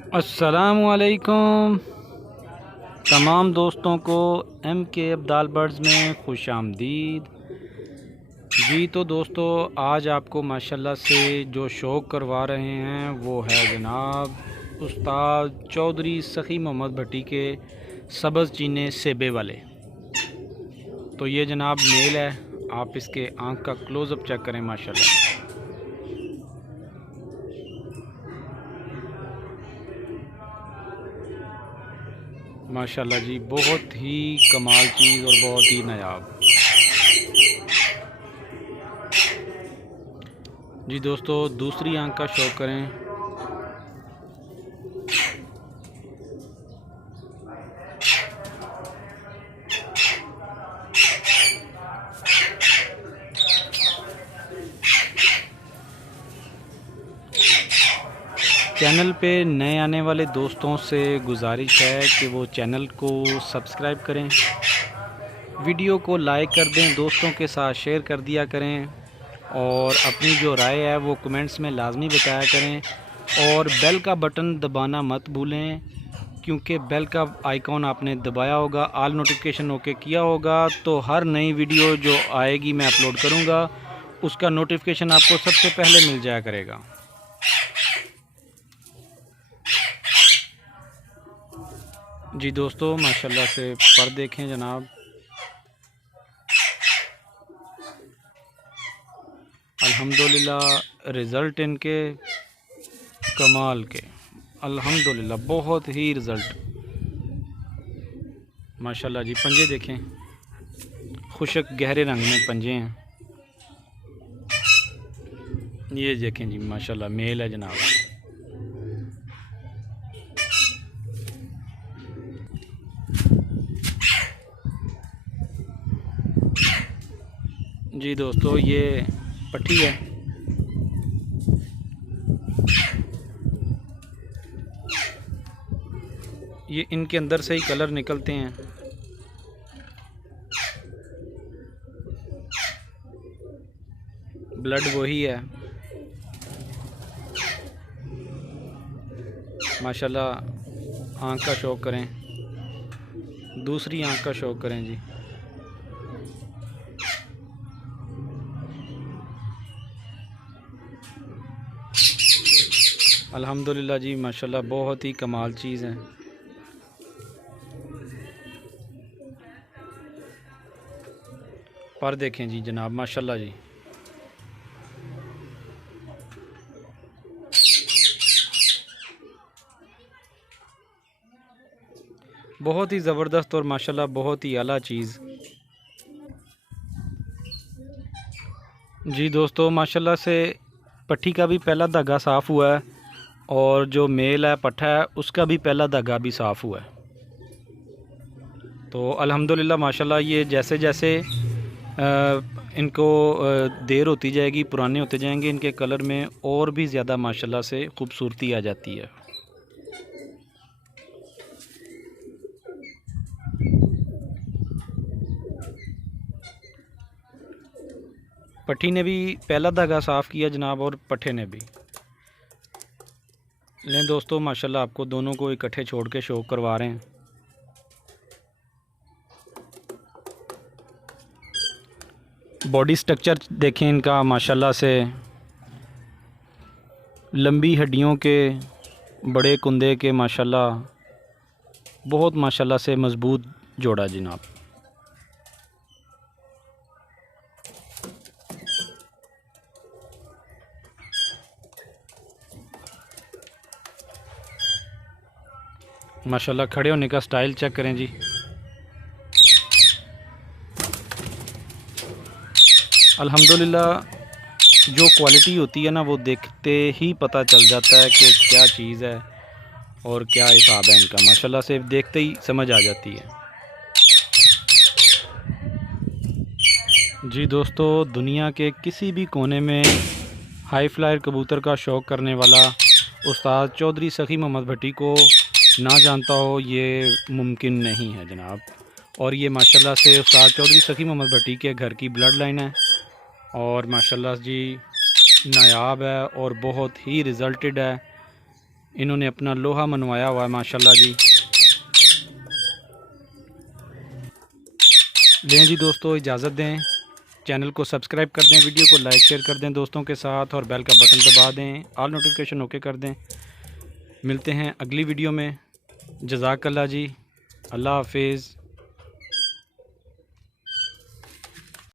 अस्सलामुअलैकुम तमाम दोस्तों को एम के अब्दाल बर्ड्स में खुश आमदीद। जी तो दोस्तों, आज आपको माशाल्लाह से जो शौक़ करवा रहे हैं वो है जनाब उस्ताद चौधरी सखी मोहम्मद भट्टी के सब्ज़ चीने सेबे वाले। तो ये जनाब मेल है, आप इसके आँख का क्लोज़अप चेक करें माशाल्लाह। माशाल्लाह जी, बहुत ही कमाल चीज़ और बहुत ही नायाब। जी दोस्तों, दूसरी आंख का शौक़ करें। चैनल पे नए आने वाले दोस्तों से गुजारिश है कि वो चैनल को सब्सक्राइब करें, वीडियो को लाइक कर दें, दोस्तों के साथ शेयर कर दिया करें और अपनी जो राय है वो कमेंट्स में लाजमी बताया करें। और बेल का बटन दबाना मत भूलें, क्योंकि बेल का आइकॉन आपने दबाया होगा, ऑल नोटिफिकेशन ओके किया होगा, तो हर नई वीडियो जो आएगी मैं अपलोड करूँगा उसका नोटिफिकेशन आपको सबसे पहले मिल जाया करेगा। जी दोस्तों, माशाल्लाह से पर देखें जनाब, अल्हम्दुलिल्लाह रिज़ल्ट इनके कमाल के, अल्हम्दुलिल्लाह बहुत ही रिज़ल्ट माशाल्लाह जी। पंजे देखें, खुशक गहरे रंग में पंजे हैं। ये देखें जी माशाल्लाह मेल है जनाब। जी दोस्तों, ये पट्टी है। ये इनके अंदर से ही कलर निकलते हैं। ब्लड वही है माशाल्लाह। आँख का शौक़ करें, दूसरी आँख का शौक़ करें जी। अल्हम्दुलिल्लाह जी, माशाल्लाह बहुत ही कमाल चीज़ है। पर देखें जी जनाब माशाल्लाह जी। बहुत ही ज़बरदस्त और माशाल्लाह बहुत ही आला चीज़। जी दोस्तों, माशाल्लाह से पट्टी का भी पहला धागा साफ़ हुआ है और जो मेल है पट्ठा है उसका भी पहला धागा भी साफ़ हुआ है। तो अल्हम्दुलिल्लाह माशाल्लाह, ये जैसे जैसे इनको देर होती जाएगी, पुराने होते जाएंगे, इनके कलर में और भी ज़्यादा माशाल्लाह से खूबसूरती आ जाती है। पट्टी ने भी पहला धागा साफ़ किया जनाब और पट्ठे ने भी। लें दोस्तों, माशाल्लाह आपको दोनों को इकट्ठे छोड़ के शौक़ करवा रहे हैं। बॉडी स्ट्रक्चर देखें इनका माशाल्लाह से, लंबी हड्डियों के, बड़े कुंदे के, माशाल्लाह बहुत माशाल्लाह से मज़बूत जोड़ा जनाब। माशाल्लाह खड़े होने का स्टाइल चेक करें जी। अल्हम्दुलिल्लाह जो क्वालिटी होती है ना वो देखते ही पता चल जाता है कि क्या चीज़ है और क्या हिसाब है इनका। माशाल्लाह से देखते ही समझ आ जाती है। जी दोस्तों, दुनिया के किसी भी कोने में हाई फ्लायर कबूतर का शौक़ करने वाला उस्ताद चौधरी सखी मोहम्मद भट्टी को ना जानता हो, ये मुमकिन नहीं है जनाब। और ये माशाल्लाह से उस्ताद चौधरी सखी मोहम्मद भट्टी के घर की ब्लड लाइन है और माशाल्लाह जी नायाब है और बहुत ही रिज़ल्टेड है। इन्होंने अपना लोहा मनवाया हुआ है माशाल्लाह जी। लें जी दोस्तों, इजाज़त दें, चैनल को सब्सक्राइब कर दें, वीडियो को लाइक शेयर कर दें दोस्तों के साथ और बेल का बटन दबा दें, ऑल नोटिफिकेशन ओके कर दें। मिलते हैं अगली वीडियो में। जज़ाकल्लाह जी, अल्लाह हाफिज़।